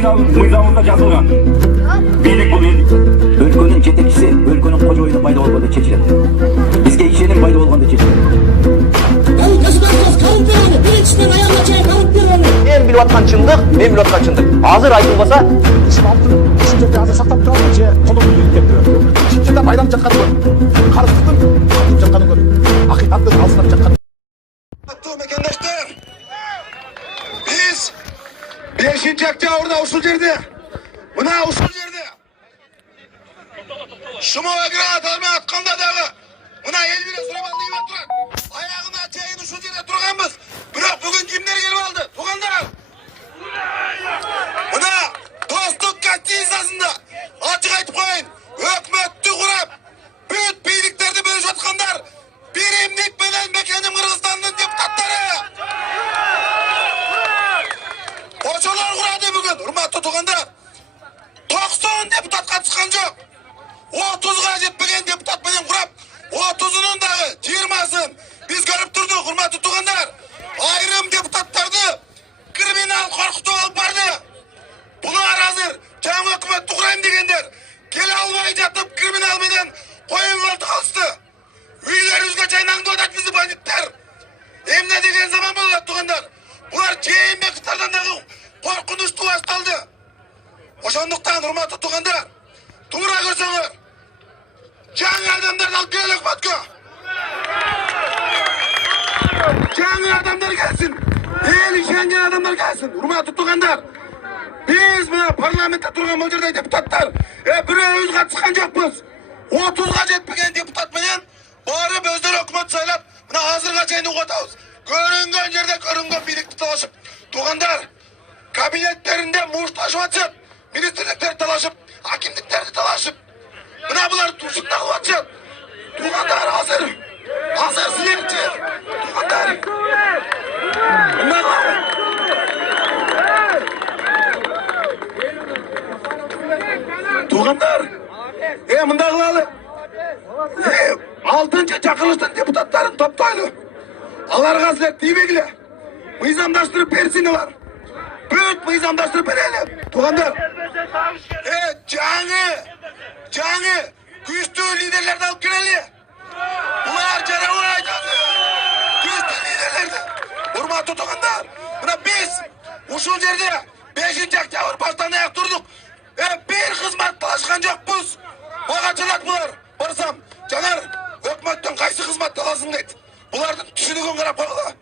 Мыйзамызда жазылган. Бийлик бул эл өлкөнүн жетекчиси, өлкөнүн кожоюну пайда болгондо чечилет. Бизге ишеним пайда болгондо чечилет. Мен билип аткан чындык, мен билип аткан чындык. Азыр айтылбаса, ушул жерде азыр сактап турат, же колдону бийликтеп турат. Ушул жерде байланып жатканы көп. Карыздыктын артып жатканы көп. Акыйкаттын алсынап жатканы. Мекендештер, biz 5 октябрда ушул жерде, мына ушул жерде Шумова гранат алмай атканда дагы мына Элвира Сурабалдиева турат. Аягына чейин ушул жерде турганбыз. Бирок бүгүн кимдер келип алды? Туугандар. Мына достук конституциясында ачык айтып коеюн, өкмөттү курап, бүт бийликтерди бөлүшүп аткандар биримдик менен мекеним Кыргызстандын депутаттары. Ошолор курады бүгүн, урматтуу туугандар. 90 депутат катышкан жок. 30га жетпеген депутат менен курап, 30-унун дагы 20-сын биз көрүп турдук, урматтуу туугандар. Айрым депутаттарды криминал коркутуп алып барды. Булар азыр жаңы өкмөттү курайм дегендер келе албай жатып криминал менен коюн колтук алышты. Үйлөрүбүзгө чейин аңдып атат бизди бандиттер. Эмне деген заман болот туугандар? Булар Жээнбековдордон дагы коркунучтуу башталды. Ошондуктан урматтуу туугандар, туура көрсөңөр, жаңы адамдарды алып келели өкмөткө. Жаңы адамдар келсин, эл ишенген адамдар келсин. Урматтуу туугандар, биз мына парламентте турган бул жерде депутаттар бирөөбүз катышкан жокпуз. 30га жетпеген депутат менен барып өздөрү өкмөт сайлап, мына азырга чейин угуп атабыз. Көрүнгөн жерде көрүнгөн бийликти талашып, туугандар, кабинеттеринде мушташып атышат, министрликтер талашып, акимдиктерди талашып. Мына булар тушунда кылып атышат. Туугандар, азыр силерчи, туугандар. Туугандар, мындай кылалы. 6-чы чакырылыштын депутаттарын топтойлу. Аларга силер тийбегиле. Мыйзамдаштырып берсин алар. Бүт мыйзамдаштырып берели. Туугандар, жаңы күчтүү лидерлерди алып келели. Булар жарабы айтады. Күчтүү лидерлерди. Урматтуу туугандар, мына биз ушул жерде 5 октябрь баштан аяк турдук. Бир кызмат талашкан жокпуз. Мага чалат булар. Барсам, жанар, өкмөттөн кайсы кызмат таласын дейт. Булардын түшүнүгүн карап койгула.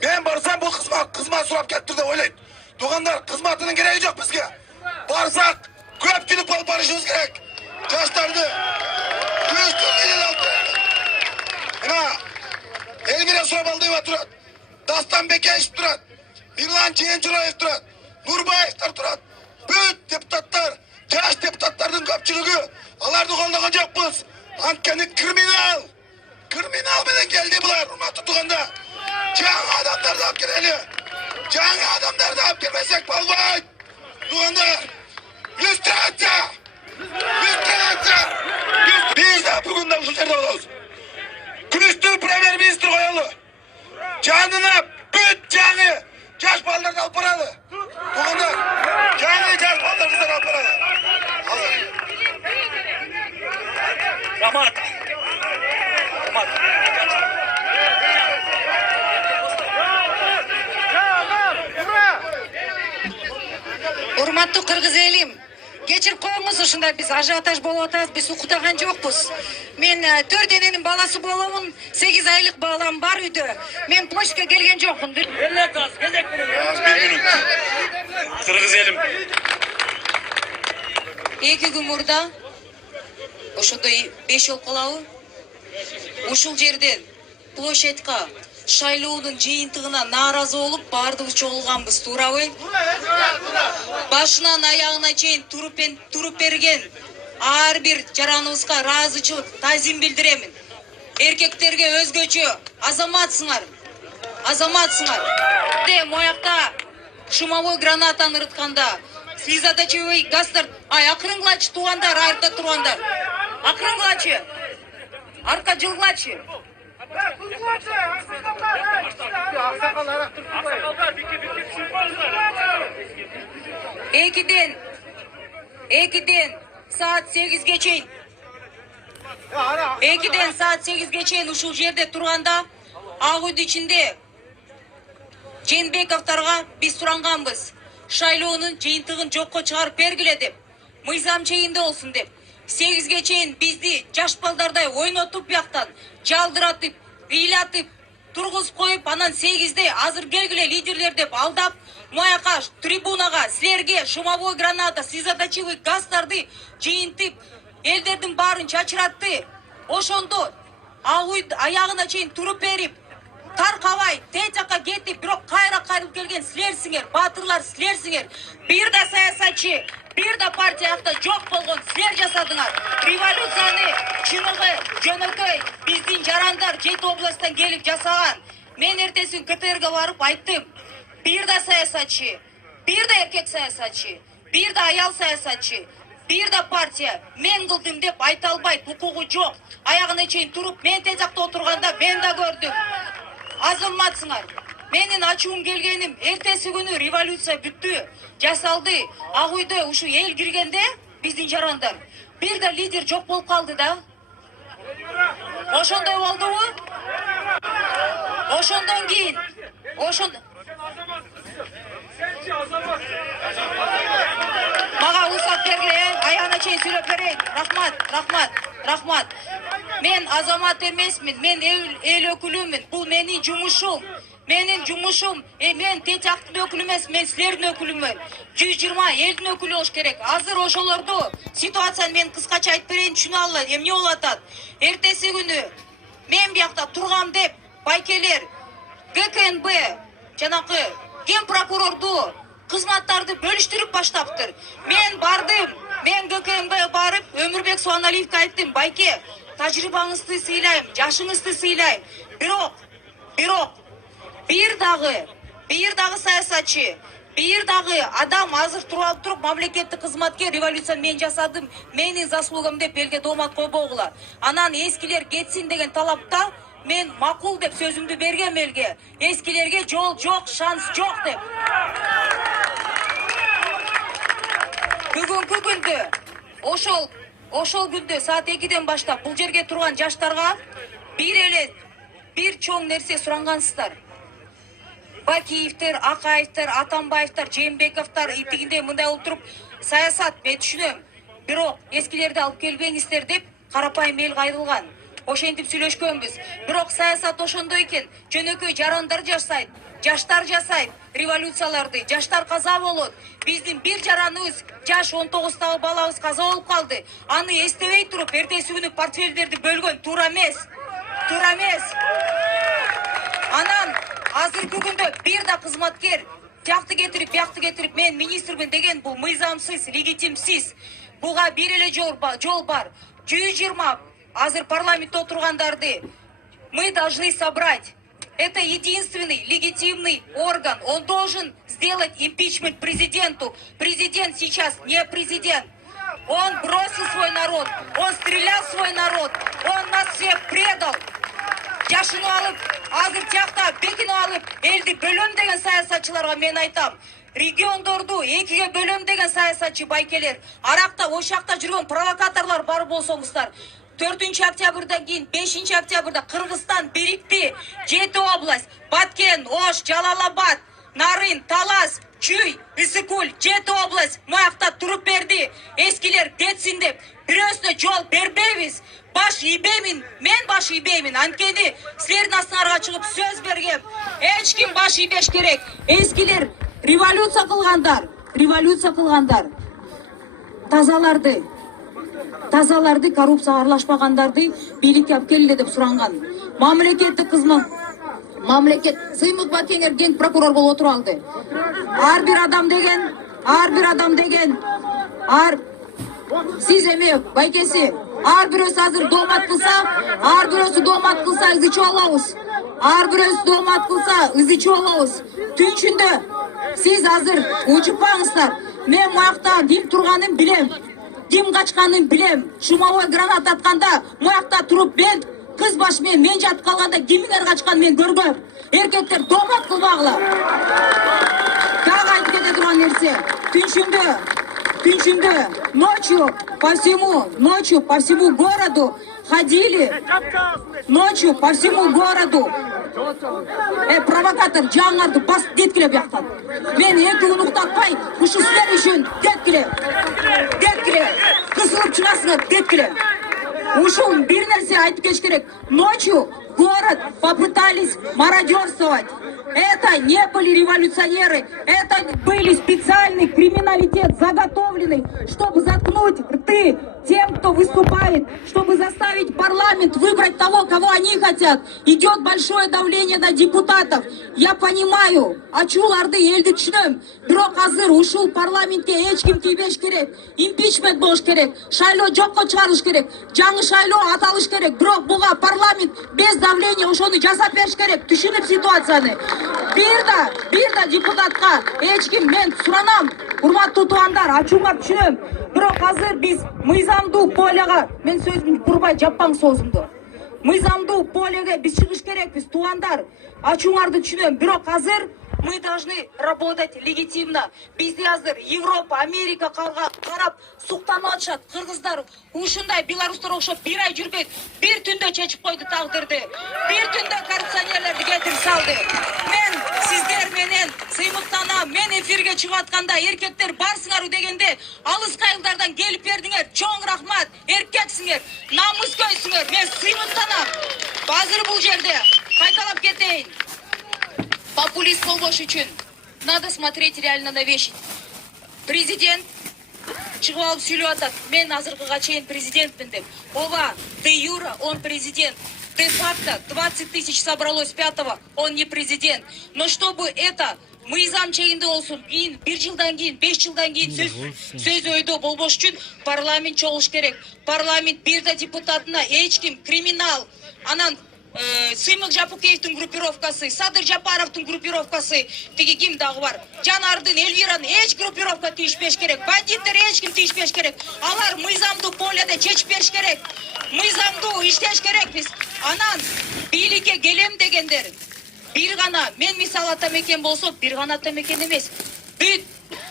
Мен барсам бул кызмат сурап кетиптир деп ойлойт. Туугандар, кызматынын кереги жок бизге. Барсак, көпчүлүк болуп барышыбыз керек. Жаштарды күчтүү лидер алып келели. Мына Элвира Сурабалдиева турат, Дастан Бекешев турат, Мирлан Ченчураев турат, Нурбаевдер турат. Бүт депутаттар, жаш депутаттардын көпчүлүгү аларды колдогон жокпуз. Анткени криминал менен келди булар, урматтуу туугандар. Жаңы адамдарды алып келели. Жаңы адамдарды алып келбесек болбойт. Туугандар, иллюстрация. Биз да бүгүн да ушул жерде болобуз. Күнүстүү премьер-министр коелу. Жанына бүт жаңы жаш балдарды алып баралы. Туугандар, жаңы жаш балдар кыздар алып баралы. Рахмат. Урматтуу кыргыз элим, кечирип коюңуз, ушундай биз ажиотаж болуп атабыз, биз укутаган жокпуз. Мен 4 эненин баласы боломун, 8 айлык балам бар үйдө. Мен площадька келген жокмун. Кыргыз элим. 2 күн мурда ошондой 5 жол калабы. Ушул жерден площадька шайлоонун жыйынтыгына нааразы болуп баардыгыбыз чогулганбыз, туурабы? Башынан аягына чейин туруп берген ар бир жараныбызга ыраазычылык, таазим билдиремин. Эркектерге өзгөчө азаматсыңар. Моякта шумовой гранатаны ырытканда слезоточивый газдар, акырынгылачы туугандар, арта тургандар. Акырынгылачы. Арка жылгылачы. Ekiden saat 8'ge çeyin. Ekiden saat 8'ge çeyin uşul jerde turganda Ак үйдүн içinde Жээнбековторго биз суранганбыз. Шайлоонун жыйынтыгын жокко чыгарып бергиле деп. Мыйзам чейинде болсун деп. 8'ge чейин бизди жаш балдардай ойнотуп бияктан жалдыратып, ыйлатып, тургузуп коюп, анан 8'де азыр келгиле лидерлер деп алдап, маяка трибунага силерге шумовой граната, слезоточивый газдарды жыйынтып, элдердин баарын чачыратты. Ошондо Ак үй аягына чейин туруп берип, таркабай, тез жакка кетип, бирок кайра кайрылып келген силерсиңер, баатырлар силерсиңер. Бир да саясатчы, бир да партиякта жок болгон силер жасадыңар. Революцияны чыныгы, жөнөкөй биздин жарандар 7 областтан келип жасаган. Мен эртесин КТРге барып айттым. Бир да саясатчы, бир да эркек саясатчы, бир да аял саясатчы, бир да партия мен кылдым деп айта албайт, укугу жок. Аягына чейин туруп, мен тез жакта отурганда мен да көрдүм. Азаматсыңар. Менин ачуум келгеним, эртеси күнү революция бүттү, жасалды. Ак үйдө ушу эл киргенде биздин жарандар бир да лидер жок болуп калды да. Ошондой болдубу? Ошондон кийин мага уруксат бергиле, аягына чейин сүйлөп берейин. Рахмат. Мен азамат эмесмин, мен эл өкүлүмүн. Бул менин жумушум. Мен тек жактын өкүлү эмес, мен силердин өкүлүмүн. 120 элдин өкүлү болуш керек. Азыр ошолорду ситуацияны мен кыскача айтып берейин, түшүнө алат. Эмне болуп атат? Эртеси күнү мен биякта тургам деп байкелер ГКНБ жанакы ген прокурорду кызматтарды бөлүштүрүп баштаптыр. Мен бардым. Мен ГКНБ барып Өмүрбек Суаналиевке айттым, байке, тажрыйбаңызды сыйлайм, жашыңызды сыйлайм. Бирок бир дагы саясатчы, бир дагы адам азыр туруп мамлекеттик кызматкер революцияны мен жасадым, менин заслугам деп элге доомат койбогула. Анан эскилер кетсин деген талапта мен макул деп сөзүмдү бергем элге. Эскилерге жол жок, шанс жок деп. Бүгүнкү күндө ошол күндө саат 2'ден баштап бул жерге турган жаштарга бир чоң нерсе сурангансыздар. Бакиевтер, Акаевтер, Атамбаевтер, Жээнбековтер итигинде мындай болуп туруп саясат мен түшүнөм. Бирок эскилерди алып келбеңиздер деп карапайым эл кайрылган. Ошентип сүйлөшкөнбүз. Бирок саясат ошондой экен. Жөнөкөй жарандар жасайт, жаштар жасайт революцияларды, жаштар каза болот. Биздин бир жараныбыз, жаш 19-тагы балабыз каза болуп калды. Аны эстебей туруп, эртеси күнү портфелдерди бөлгөн туура эмес. Анан азыркы күндө бир да кызматкер тиякты кетирип, мен министрмин деген бул мыйзамсыз, легитимсиз. Буга бир эле жол бар. 120 азыр парламентте отургандарды мы должны собрать. Это единственный легитимный орган. Он должен сделать импичмент президенту. Президент сейчас не президент. Он бросил свой народ, он стрелял в свой народ, он нас всех предал. Жашыны алып, азыр тиякта бекине алып, элди бөлөм деген саясатчыларга мен айтам. Региондорду 2'ге бөлөм деген саясатчы байкелер. Аракта, ошакта жүргөн провокаторлор бар болсоңуздар. 4 октябрдан кийин 5 октябрда Кыргызстан бирикти. 7 область: Баткен, Ош, Жалалабад, Нарын, Талас, Чүй, Ысыкуль, 7 область муякта туруп берди. Эскилер кетсин деп бирөөсүнө жол бербейбиз. Баш ийбеймин, мен баш ийбеймин. Анткени силердин астыңарга чыгып сөз бергем. Эч ким баш ийбеш керек. Эскилер революция кылгандар. Тазаларды, коррупцияга аралашпагандарды бийликке алып келгиле деп суранган. Мамлекеттик кызмат, Сыймык Бакеңер ген прокурор болуп отура алды. Ар бир адам деген, сиз эме байкеси, ар бирөөсү азыр доомат кылса, ызычып алабыз. Түнчүндө сиз азыр учуппаңыздар. Мен муякта ким турганын билем. Ким качканын билем. Шумовой гранат атканда муякта туруп мен Kız baş men жатып калганда кимиңер качкан мен көргөм. Эркектер домат кылбагыла. Дагы айтып кете турган нерсе. Түншүндө ночью по всему городу ходили. Ночью по всему городу. Провокатор жаңарды басып деткиле бияктан. Мен 2 күн уктатпай, ушу силер үчүн деткиле. Кысылып чыгасыңар деткиле. Ушул бир нерсе айтып кеш керек. Ночью город попытались мародерствовать. Это не были революционеры, это были специальный криминалитет, заготовленный, чтобы заткнуть рты тем, кто выступает, чтобы заставить парламент выбрать того, кого они хотят. Идет большое давление на депутатов. Я понимаю, ачууларды элди түшүнөм. Бирок азыр ушул парламентке эч ким тийбеш керек. Импичмент болуш керек. Шайлоо жокко чыгарыш керек. Жаңы шайлоо аталыш керек. Бирок буга парламент без давления ошону жасап бериш керек. Түшүнүп ситуацияны. Бир да депутатка эч ким мен суранам. Урматтуу туугандар, ачууңа түшүнөм. Бирок азыр биз мыйзамдуу полега, мен сөзүмдү курбай жаппаң соозумду. Мыйзамдуу полеге биз чыгыш керекпиз, туугандар. Ачууңарды түшүнөм. Бирок азыр мы должны работать легитимно. Бизди азыр Европа, Америка карап суктанып атышат. Кыргыздар ушундай белорустар окшоп 1 ай жүрбөйт. Бир түндө чечип койду тагдырды. Бир түндө коррупционерлерди кетирип салды. Мен сиздер менен сыймыктанам. Мен эфирге чыгып атканда эркектер барсыңар дегенде алыс кайылдардан келип бердиңер. Чоң рахмат. Эркексиңер, намыскөйсүңөр. Мен сыймыктанам. Азыр бул жерде кайталап кетейин. Популист болбош үчүн надо смотреть реально на вещи. Президент чыгып алып сүйлөп атат. Мен азыркыга чейин президентмин деп. Ооба, де юра он президент. Де факто 20 тысяч собралось 5-го, он не президент. Но чтобы это мыйзам чегинде болсун, 1 жылдан кийин, 5 жылдан кийин сөз өйдө болбош үчүн парламент чогулуш керек. Парламент бир да депутатына эч ким криминал, анан Сыймык Жапукеевдин группировкасы, Садыр Жапаровдун группировкасы, тиги ким дагы бар. Жанардын, Эльвиранын эч группировка тийишпеш керек. Бандиттер эч ким тийишпеш керек. Алар мыйзамдуу поледе чечип бериш керек. Мыйзамдуу иштеш керекпиз. Анан бийликке келем дегендер бир гана, мен мисалы атамекен болсо, бир гана атамекен эмес. Бүт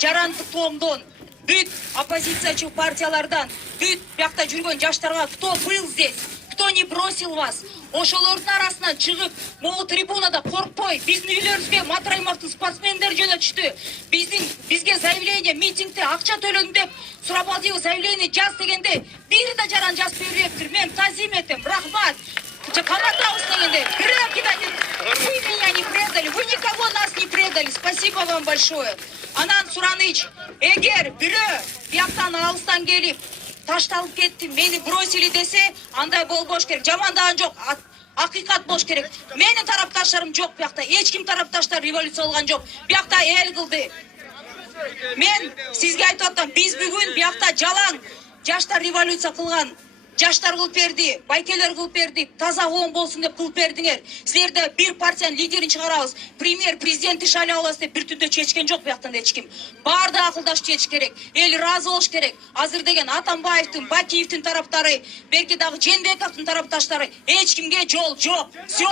жарандык тоомдон, бүт оппозициячы партиялардан, бүт бияқта жүргөн жаштарга, кто был здесь, кто не бросил вас, ошолордун арасынан чыгып, могу трибунада коркпой, биздин үйлөрүбүзгө Матраимовдун спортсмендери жөнөтүштү. Бизге заявление, митингде акча төлөдүм деп сурап алдыбы, заявление жаз дегенде бир да жаран жазып бербептир. Мен тазим этем, рахмат. Командабыз дегенде, бирөө кидатит. Вы меня не предали, вы никого нас не предали. Спасибо вам большое. Анан сураныч, эгер бирөө бияктан алыстан келип ташталып кетти, мени бросили десе, андай болбош керек. Жамандаган жок, акыйкат болуш керек. Менин тарапташтарым жок биякта, эч ким тарапташтар революция кылган жок. Биякта эл кылды. Мен сизге айтып атам, биз бүгүн биякта жалаң жаштар революция кылган. Жаштар кылып берди, байкелер кылып берди, таза оң болсун деп кылып бердиңер. Силерде бир партиянын лидерин чыгарабыз, премьер, президентти шайлап алабыз деп бир түндө чечкен жок бияктан эч ким. Баарды акылдашып чечиш керек, эл ыраазы болуш керек. Азыр деген Атамбаевдин, Бакиевдин тараптары, белки дагы Жээнбековдун тарапташтары эч кимге жол жок. Всё.